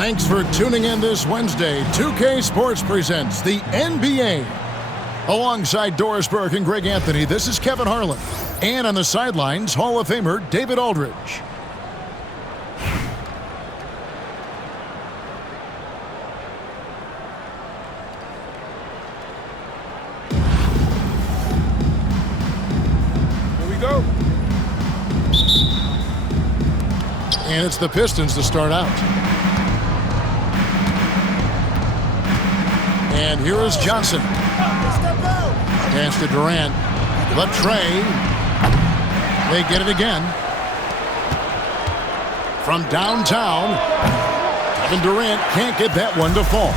Thanks for tuning in this Wednesday. 2K Sports presents the NBA. Alongside Doris Burke and Greg Anthony, this is Kevin Harlan. And on the sidelines, Hall of Famer David Aldridge. Here we go. And it's the Pistons to start out. And here is Johnson. Pass to Durant. The Trey. They get it again. From downtown, Kevin Durant can't get that one to fall.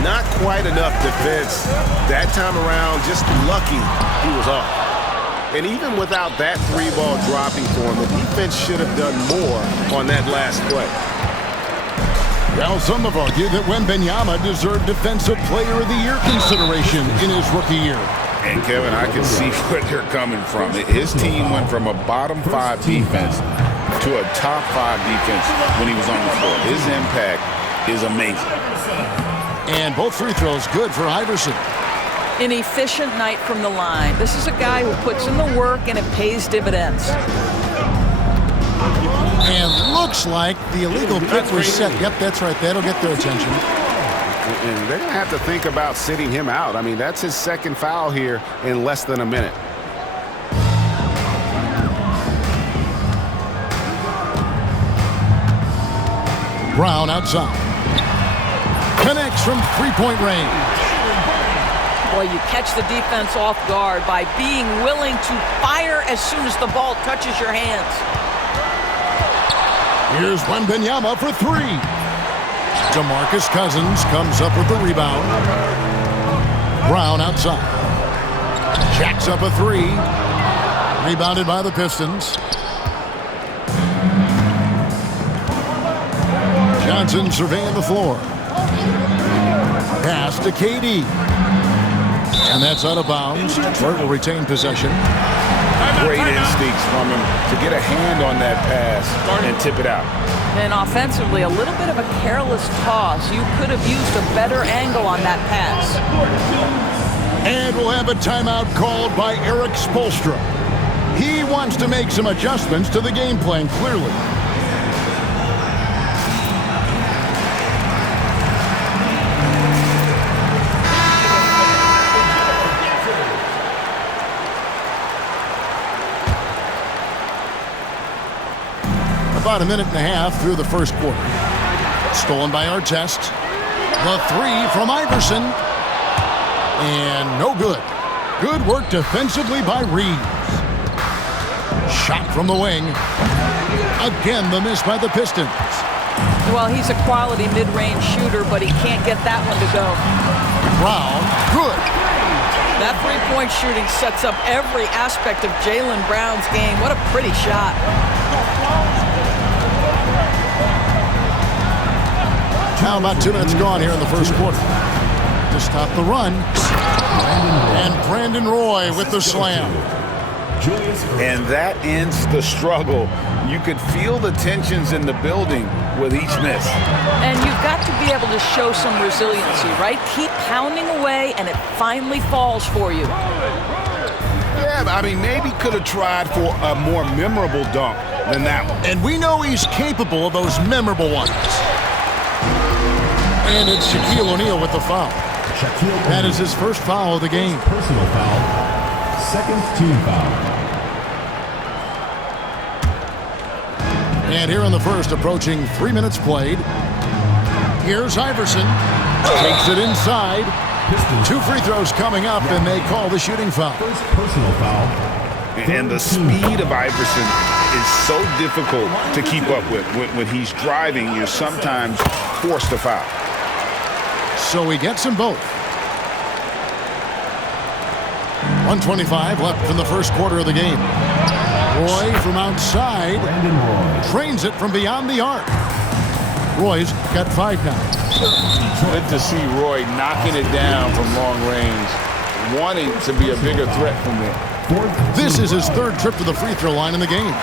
Not quite enough defense. That time around, just lucky he was off. And even without that three-ball dropping for him, the defense should have done more on that last play. Well, some have argued that Wembanyama deserved Defensive Player of the Year consideration in his rookie year. And, Kevin, I can see where they're coming from. His team went from a bottom-5 defense to a top-5 defense when he was on the floor. His impact is amazing. And both free throws good for Iverson. An efficient night from the line. This is a guy who puts in the work and it pays dividends. And looks like the illegal pick was set. Yep, that's right. That'll get their attention. And they're going to have to think about sitting him out. I mean, that's his second foul here in less than a minute. Brown outside. Connects from three-point range. Boy, you catch the defense off guard by being willing to fire as soon as the ball touches your hands. Here's Wembanyama for three. DeMarcus Cousins comes up with the rebound. Brown outside. Jacks up a three. Rebounded by the Pistons. Johnson surveying the floor. Pass to KD. And that's out of bounds. Detroit will retain possession. Great instincts from him to get a hand on that pass and tip it out. And offensively, a little bit of a careless toss. You could have used a better angle on that pass. And we'll have a timeout called by Eric Spoelstra. He wants to make some adjustments to the game plan, clearly. About a minute and a half through the first quarter. Stolen by Artest. The three from Iverson. And no good. Good work defensively by Reeves. Shot from the wing. Again, the miss by the Pistons. Well, he's a quality mid-range shooter, but he can't get that one to go. Brown, good. That three-point shooting sets up every aspect of Jaylen Brown's game. What a pretty shot. Now about 2 minutes gone here in the first quarter. To stop the run. And Brandon Roy with the slam. And that ends the struggle. You could feel the tensions in the building with each miss. And you've got to be able to show some resiliency, right? Keep pounding away, and it finally falls for you. Yeah, I mean, maybe could have tried for a more memorable dunk than that one. And we know he's capable of those memorable ones. And it's Shaquille O'Neal with the foul. That is his first foul of the game. Personal foul. Second team foul. And here in the first, approaching 3 minutes played. Here's Iverson. Takes it inside. 2 free throws coming up, and they call the shooting foul. First personal foul. And the speed of Iverson is so difficult to keep up with. When he's driving, you're sometimes forced to foul. So he gets them both. 1:25 left in the first quarter of the game. Roy from outside. Brandon Roy. Trains it from beyond the arc. Roy's got 5 now. Good to see Roy knocking it down from long range, wanting to be a bigger threat from there. This is his 3rd trip to the free throw line in the game.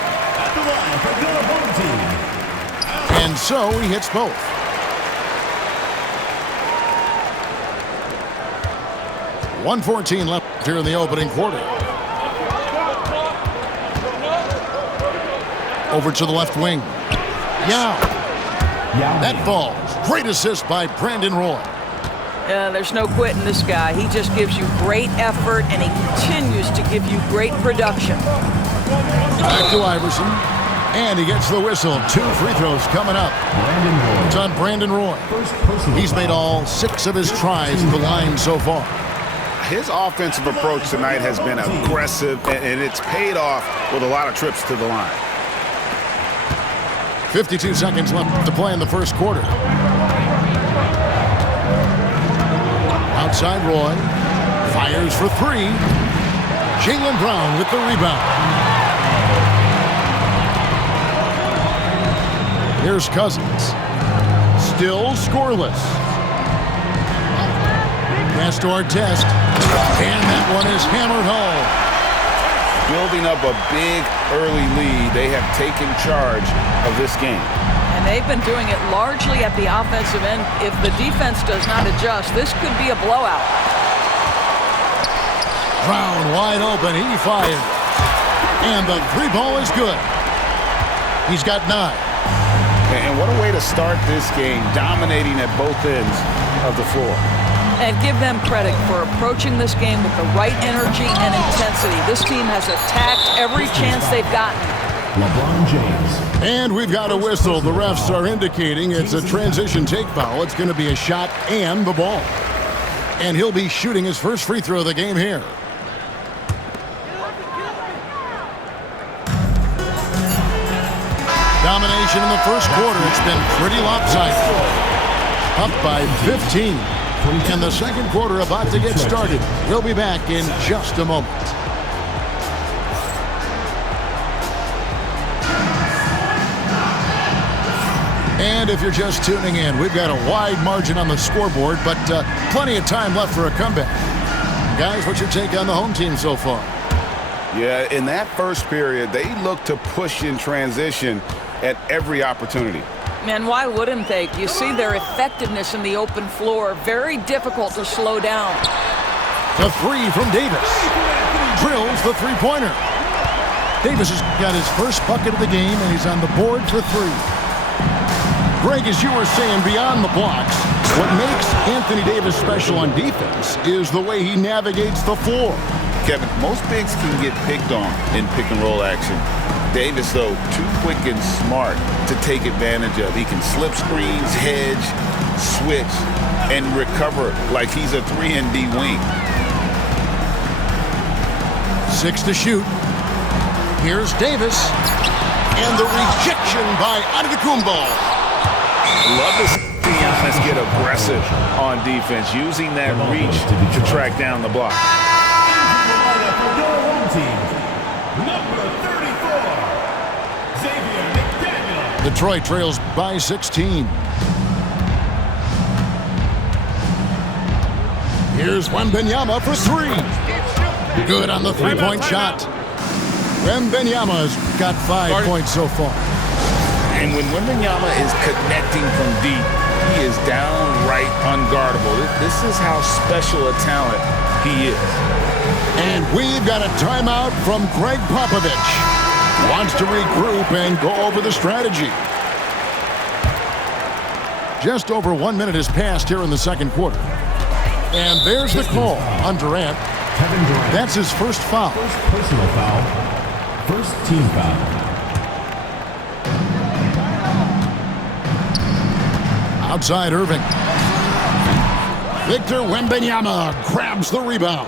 And so he hits both. 1:14 left here in the opening quarter. Over to the left wing. That falls. Great assist by Brandon Roy. There's no quitting this guy. He just gives you great effort, and he continues to give you great production. Back to Iverson. And he gets the whistle. 2 free throws coming up. It's on Brandon Roy. He's made all 6 of his tries at the line so far. His offensive approach tonight has been aggressive, and it's paid off with a lot of trips to the line. 52 seconds left to play in the first quarter. Outside Roy. Fires for 3. Jaylen Brown with the rebound. Here's Cousins. Still scoreless. Pass to Artest. And that one is hammered home. Building up a big early lead, they have taken charge of this game. And they've been doing it largely at the offensive end. If the defense does not adjust, this could be a blowout. Brown wide open. He fired. And the 3 ball is good. He's got 9. And what a way to start this game, dominating at both ends of the floor. And give them credit for approaching this game with the right energy and intensity. This team has attacked every chance they've gotten. LeBron James. And we've got a whistle. The refs are indicating it's a transition take foul. It's going to be a shot and the ball. And he'll be shooting his first free throw of the game here. Domination in the first quarter. It's been pretty lopsided. Up by 15. And the second quarter about to get started. We'll be back in just a moment. And if you're just tuning in, we've got a wide margin on the scoreboard, but plenty of time left for a comeback. Guys, what's your take on the home team so far? Yeah, in that first period, they looked to push in transition at every opportunity. Man, why wouldn't they? You see their effectiveness in the open floor. Very difficult to slow down. The 3 from Davis. Drills the three-pointer. Davis has got his first bucket of the game, and he's on the board for 3. Greg, as you were saying, beyond the blocks, what makes Anthony Davis special on defense is the way he navigates the floor. Kevin, most bigs can get picked on in pick-and-roll action. Davis, though, too quick and smart to take advantage of. He can slip screens, hedge, switch, and recover like he's a 3-and-D wing. 6 to shoot. Here's Davis. And the rejection by Antetokounmpo. Love to see Giannis get aggressive on defense, using that reach to track down the block. Detroit trails by 16. Here's Wembanyama for 3. Good on the 3-point shot. Wembanyama's got 5 points so far. And when Wembanyama is connecting from deep, he is downright unguardable. This is how special a talent he is. And we've got a timeout from Greg Popovich. Wants to regroup and go over the strategy. Just over 1 minute has passed here in the second quarter. And there's the call on Durant. Kevin Durant. That's his first foul. First personal foul. First team foul. Outside Irving. Victor Wembanyama grabs the rebound.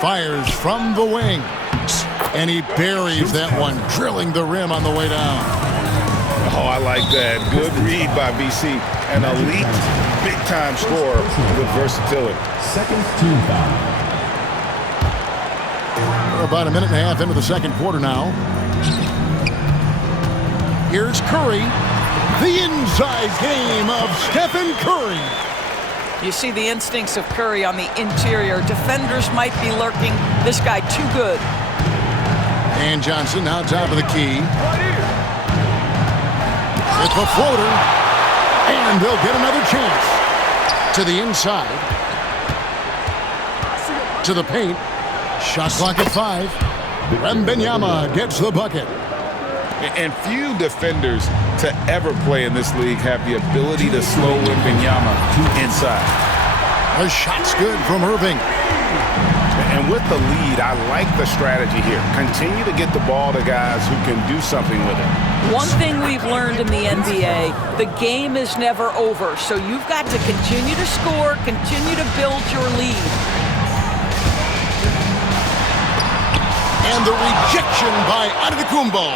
Fires from the wing. And he buries that one, drilling the rim on the way down. Oh, I like that. Good read by BC. An elite, big-time scorer with versatility. Second team foul. We're about a minute and a half into the second quarter now. Here's Curry. The inside game of Stephen Curry. You see the instincts of Curry on the interior. Defenders might be lurking. This guy too good. And Johnson now top of the key. It's a floater. And they'll get another chance. To the inside. To the paint. Shot clock at 5. Wembanyama gets the bucket. And few defenders to ever play in this league have the ability to slow Wembanyama inside. The shot's good from Irving. And with the lead, I like the strategy here. Continue to get the ball to guys who can do something with it. One thing we've learned in the NBA, the game is never over. So you've got to continue to score, continue to build your lead. And the rejection by Antetokounmpo.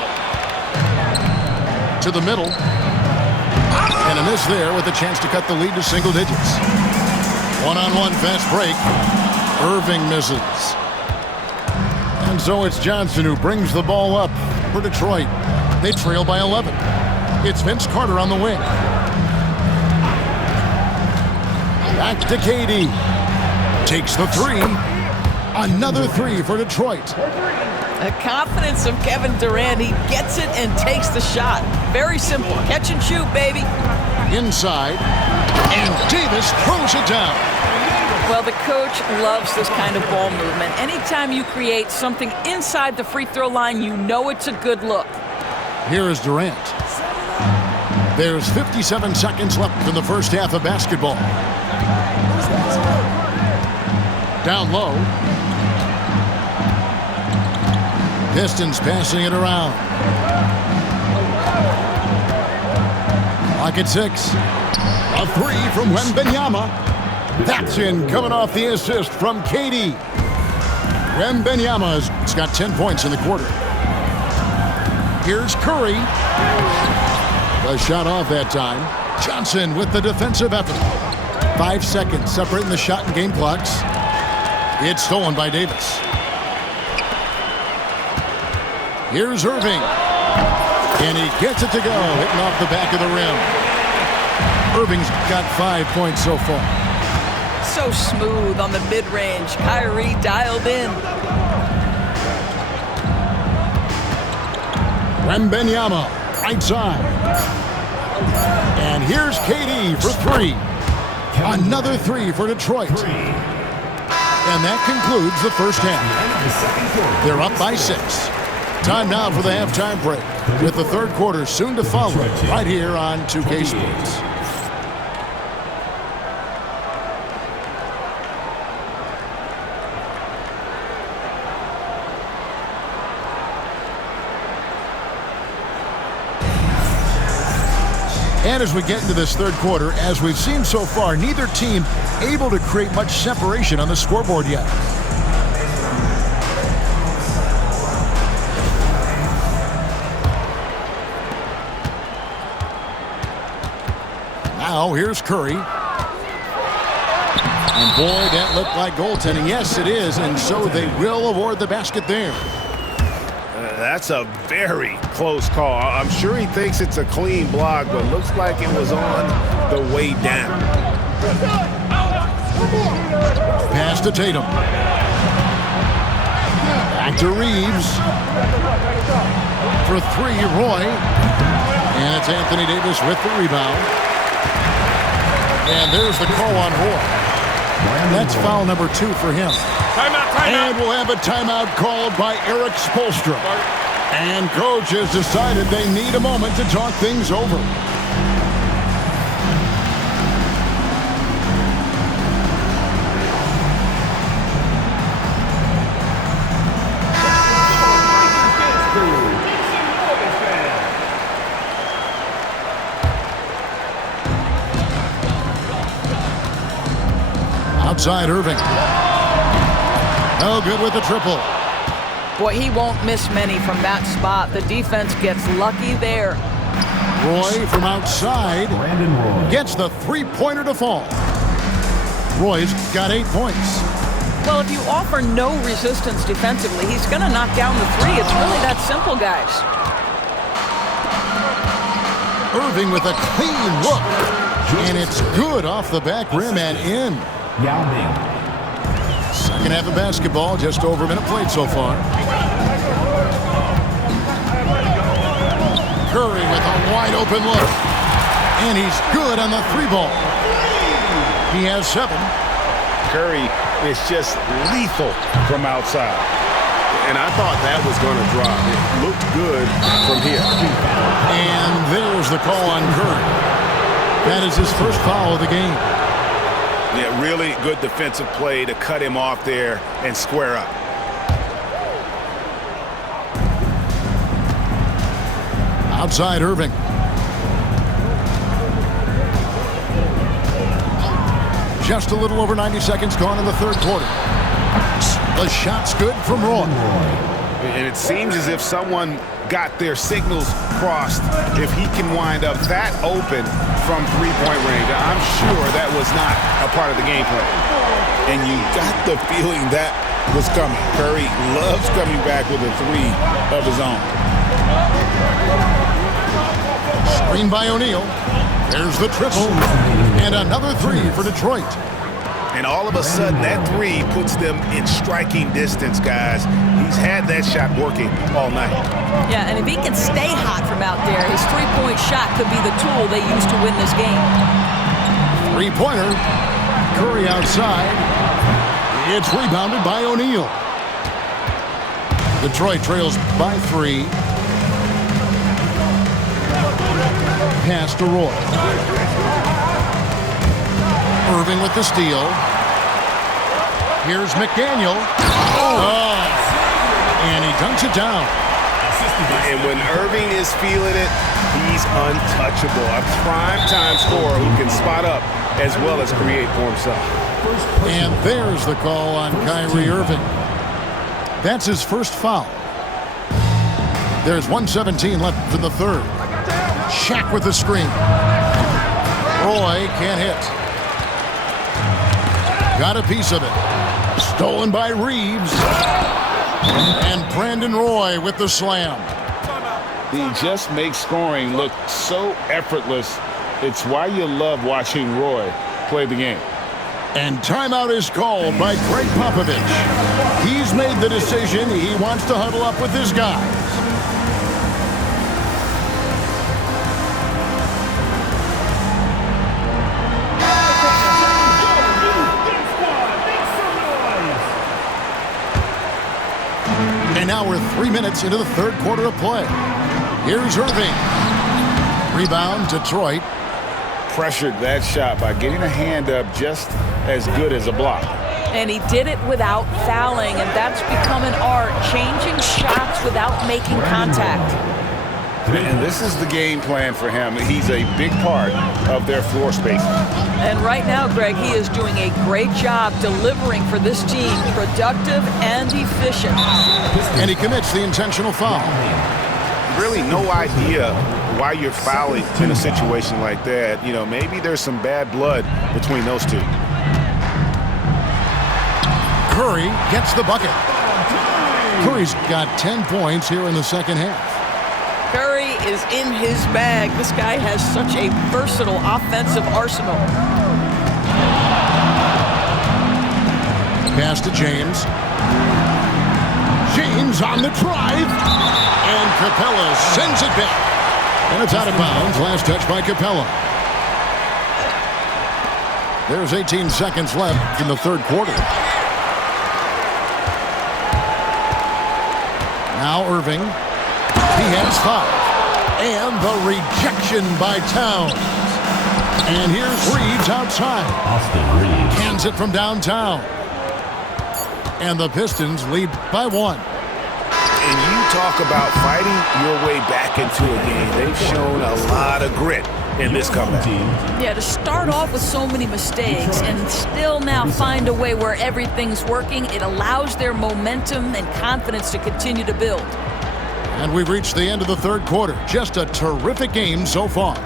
To the middle. And a miss there with a chance to cut the lead to single digits. One-on-one fast break. Irving misses. And so it's Johnson who brings the ball up for Detroit. They trail by 11. It's Vince Carter on the wing. Back to KD. Takes the 3. Another 3 for Detroit. The confidence of Kevin Durant. He gets it and takes the shot. Very simple. Catch and shoot, baby. Inside. And Davis throws it down. Well, the coach loves this kind of ball movement. Anytime you create something inside the free throw line, you know it's a good look. Here is Durant. There's 57 seconds left in the first half of basketball. Down low. Pistons passing it around. Clock at 6. A 3 from Wembanyama. That's in, coming off the assist from KD. Wembanyama's got 10 points in the quarter. Here's Curry. The shot off that time. Johnson with the defensive effort. 5 seconds separating the shot and game clocks. It's stolen by Davis. Here's Irving. And he gets it to go, hitting off the back of the rim. Irving's got 5 points so far. So smooth on the mid-range. Kyrie dialed in. Wembanyama, right side. And here's KD for 3. Another 3 for Detroit. And that concludes the first half. They're up by 6. Time now for the halftime break, with the third quarter soon to follow right here on 2K Sports. And as we get into this third quarter, as we've seen so far, neither team able to create much separation on the scoreboard yet. Now here's Curry. And boy, that looked like goaltending. Yes, it is, and so they will award the basket there. That's a very close call. I'm sure he thinks it's a clean block, but looks like it was on the way down. Pass to Tatum. Back to Reeves. For 3, Roy. And it's Anthony Davis with the rebound. And there's the call on Roy. That's foul number 2 for him. Timeout. And we'll have a timeout called by Eric Spoelstra. And coach has decided they need a moment to talk things over. Outside Irving. No good with the triple. Boy, he won't miss many from that spot. The defense gets lucky there. Roy from outside gets the three-pointer to fall. Roy's got 8 points. Well, if you offer no resistance defensively, he's going to knock down the 3. It's really that simple, guys. Irving with a clean look. And it's good off the back rim and in. Second half of basketball, just over a minute played so far. Curry with a wide open look. And he's good on the 3 ball. He has 7. Curry is just lethal from outside. And I thought that was going to drop. It looked good from here. And there's the call on Curry. That is his first foul of the game. Yeah, really good defensive play to cut him off there and square up. Outside Irving. Just a little over 90 seconds gone in the third quarter. The shot's good from Roy. And it seems as if someone got their signals crossed if he can wind up that open from three-point range. I'm sure that was not a part of the game plan. And you got the feeling that was coming. Curry loves coming back with a three of his own. Screen by O'Neal. There's the triple. And another three for Detroit. And all of a sudden, that three puts them in striking distance, guys. He's had that shot working all night. Yeah, and if he can stay hot from out there, his three-point shot could be the tool they use to win this game. Three-pointer. Curry outside. It's rebounded by O'Neal. Detroit trails by 3. Pass to Roy. Irving with the steal. Here's McDaniel. Oh! And he dunks it down. And when Irving is feeling it, he's untouchable. A prime-time scorer who can spot up as well as create for himself. And there's the call on Kyrie Irving. That's his first foul. There's 1:17 left in the third. Shaq with the screen. Roy can't hit. Got a piece of it. Stolen by Reeves. And Brandon Roy with the slam. He just makes scoring look so effortless. It's why you love watching Roy play the game. And timeout is called by Greg Popovich. He's made the decision. He wants to huddle up with his guys. And now we're 3 minutes into the third quarter of play. Here's Irving. Rebound, Detroit. Pressured that shot by getting a hand up just as good as a block. And he did it without fouling, and that's become an art, changing shots without making contact. And this is the game plan for him. He's a big part of their floor spacing. And right now, Greg, he is doing a great job delivering for this team, productive and efficient. And he commits the intentional foul. Really no idea why you're fouling in a situation like that. You know, maybe there's some bad blood between those two. Curry gets the bucket. Curry's got 10 points here in the second half. Curry is in his bag. This guy has such a versatile offensive arsenal. Pass to James. James on the drive. And Capella sends it back. And it's out of bounds. Last touch by Capella. There's 18 seconds left in the third quarter. Now Irving. He has 5. And the rejection by Towns. And here's Reeves outside. Austin Reeves. Hands it from downtown. And the Pistons lead by 1. And you talk about fighting your way back into a game. They've shown a lot of grit in this comeback. Yeah, to start off with so many mistakes and still now find a way where everything's working, it allows their momentum and confidence to continue to build. And we've reached the end of the third quarter. Just a terrific game so far.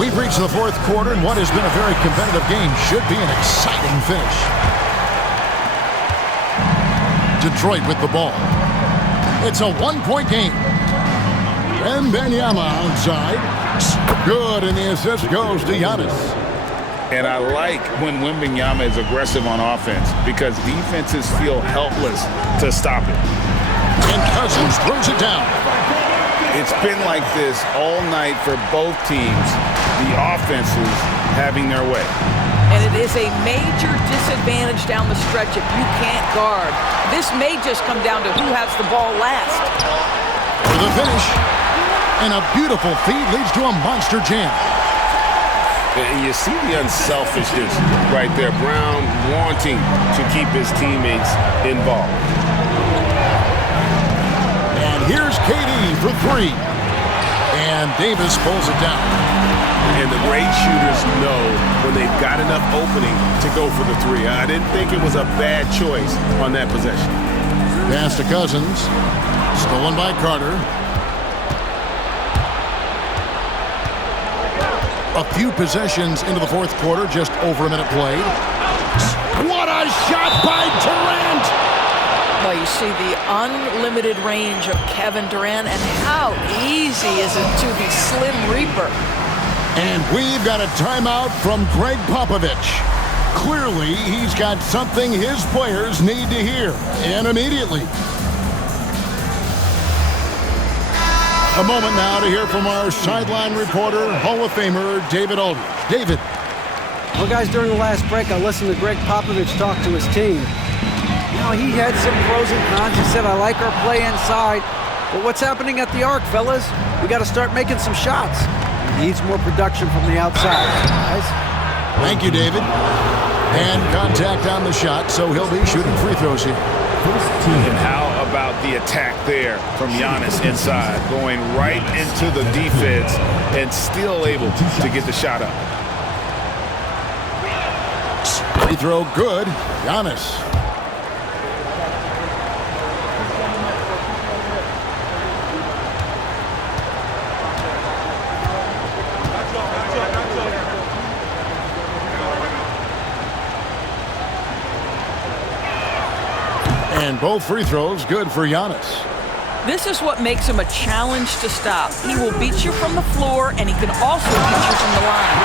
We've reached the fourth quarter, and what has been a very competitive game should be an exciting finish. Detroit with the ball. It's a one-point game. And Wembanyama outside. Good, and the assist goes to Giannis. And I like when Wembanyama is aggressive on offense because defenses feel helpless to stop it. And Cousins throws it down. It's been like this all night for both teams. The offenses having their way. And it is a major disadvantage down the stretch if you can't guard. This may just come down to who has the ball last. For the finish. And a beautiful feed leads to a monster jam. And you see the unselfishness right there. Brown wanting to keep his teammates involved. And here's KD for three. And Davis pulls it down. And the great shooters know when they've got enough opening to go for the three. I didn't think it was a bad choice on that possession. Pass to Cousins. Stolen by Carter. A few possessions into the fourth quarter, just over a minute played. What a shot by Durant! Well, you see the unlimited range of Kevin Durant, and how easy is it to the Slim Reaper? And we've got a timeout from Greg Popovich. Clearly, he's got something his players need to hear, and immediately. A moment now to hear from our sideline reporter, Hall of Famer David Aldridge. David. Well, guys, during the last break, I listened to Greg Popovich talk to his team. You know, he had some pros and cons. He said, I like our play inside. But what's happening at the arc, fellas? We got to start making some shots. He needs more production from the outside, guys. Thank you, David. And contact on the shot, so he'll be shooting free throws here. And how about the attack there from Giannis inside, going right into the defense and still able to get the shot up. Free throw good. Giannis. And both free throws good for Giannis. This is what makes him a challenge to stop. He will beat you from the floor, and he can also beat you from the line.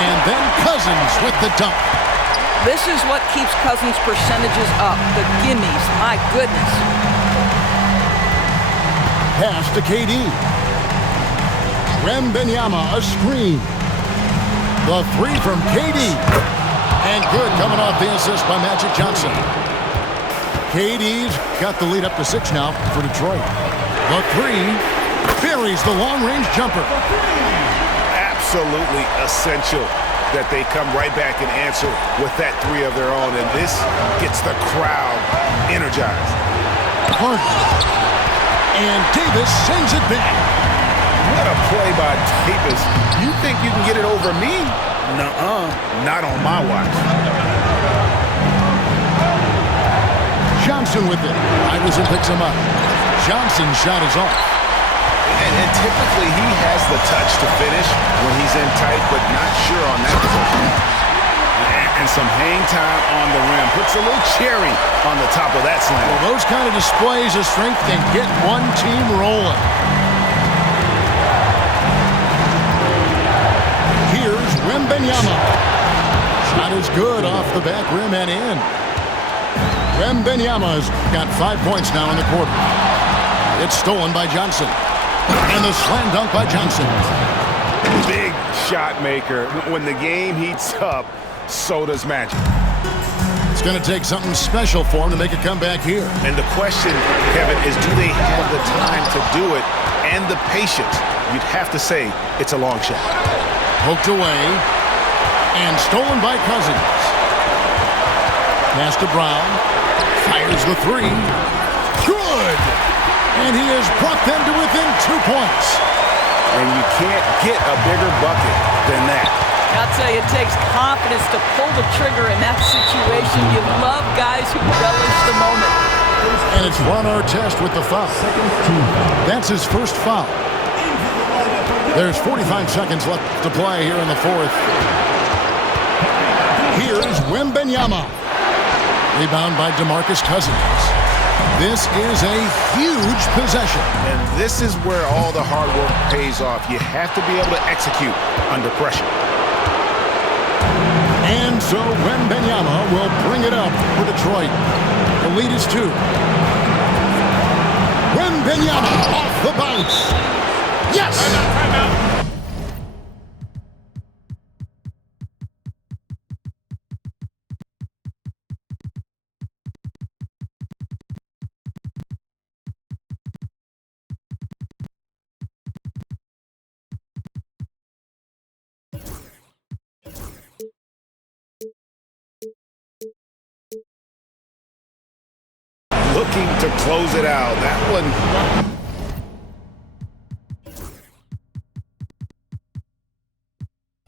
And then Cousins with the dunk. This is what keeps Cousins' percentages up. The gimmies, my goodness. Pass to KD. Wembanyama, a screen. The three from KD. And good coming off the assist by Magic Johnson. KD's got the lead up to 6 now for Detroit. The three buries the long-range jumper. Absolutely essential that they come right back and answer with that three of their own, and this gets the crowd energized. Harden. And Davis sends it back. What a play by Davis. You think you can get it over me? Nuh-uh. Not on my watch. Johnson with it. Iverson picks him up. Johnson's shot is off. And typically he has the touch to finish when he's in tight, but not sure on that position. And some hang time on the rim. Puts a little cherry on the top of that slam. Well, those kind of displays of strength can get one team rolling. Here's Wembanyama. Shot is good off the back rim and in. Wembanyama's got 5 points now in the quarter. It's stolen by Johnson. And the slam dunk by Johnson. Big shot maker. When the game heats up, so does Magic. It's going to take something special for him to make a comeback here. And the question, Kevin, is do they have the time to do it and the patience? You'd have to say it's a long shot. Poked away. And stolen by Cousins. Pass to Brown. Fires the three. Good! And he has brought them to within 2 points. And you can't get a bigger bucket than that. I'll tell you, it takes confidence to pull the trigger in that situation. You love guys who relish the moment. And it's Ron Artest with the foul. That's his first foul. There's 45 seconds left to play here in the fourth. Here's Wembanyama. Rebound by DeMarcus Cousins. This is a huge possession. And this is where all the hard work pays off. You have to be able to execute under pressure. And so Wembanyama will bring it up for Detroit. The lead is 2. Wembanyama off the bounce. Yes! Looking to close it out. That one.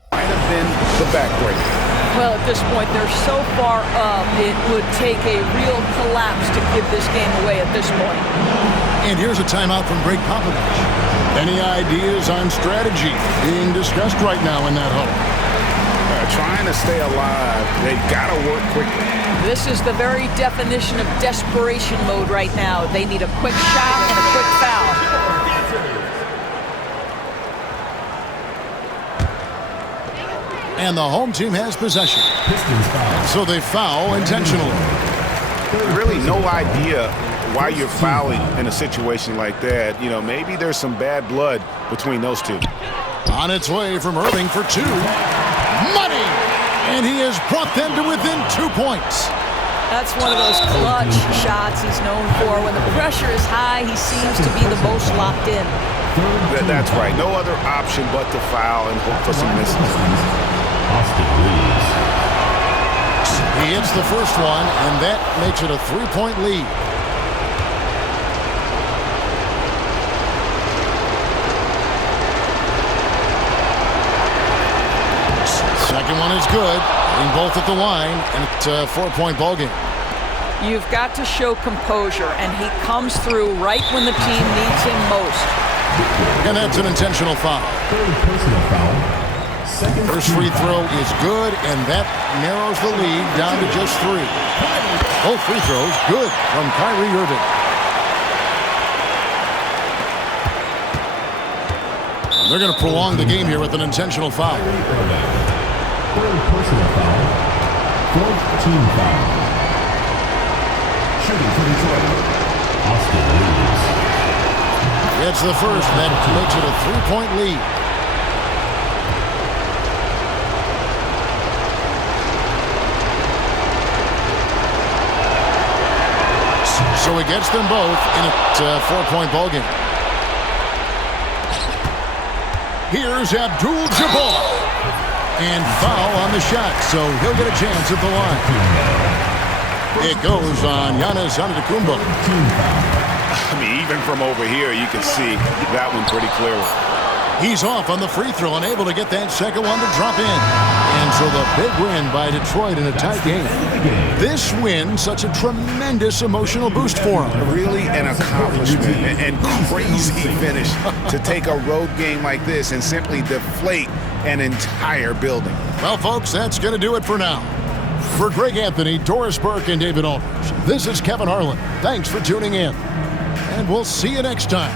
Might have been the backbreaker. Well, at this point, they're so far up, it would take a real collapse to give this game away at this point. And here's a timeout from Greg Popovich. Any ideas on strategy being discussed right now in that huddle? Trying to stay alive. They've got to work quickly. This is the very definition of desperation mode right now. They need a quick shot and a quick foul. And the home team has possession. So they foul intentionally. Really no idea why you're fouling in a situation like that. You know, maybe there's some bad blood between those two. On its way from Irving for two. Money! And he has brought them to within 2 points. That's one of those clutch shots he's known for. When the pressure is high, he seems to be the most locked in. That's right. No other option but to foul and hope for some misses. He hits the first one, and that makes it a 3-point lead. Second one is good. Hitting both at the line, and it's a 4-point ballgame. You've got to show composure, and he comes through right when the team needs him most. And that's an intentional foul. Third personal foul. First free throw is good, and that narrows the lead down to just 3. Both free throws good from Kyrie Irving. They're going to prolong the game here with an intentional foul. Third personal foul. Fourth team foul. Shooting for Detroit. Austin Reeves. It's the first. That makes it a 3-point lead. So he gets them both in a 4-point ballgame. Here's Abdul-Jabbar. And foul on the shot, so he'll get a chance at the line. It goes on Giannis Antetokounmpo. I mean, even from over here, you can see that one pretty clearly. He's off on the free throw and able to get that second one to drop in. And so the big win by Detroit in a tight game. This win, such a tremendous emotional boost for him. Really an accomplishment and crazy finish to take a road game like this and simply deflate an entire building. Well, folks, that's going to do it for now. For Greg Anthony, Doris Burke, and David Aldridge, this is Kevin Harlan. Thanks for tuning in. And we'll see you next time.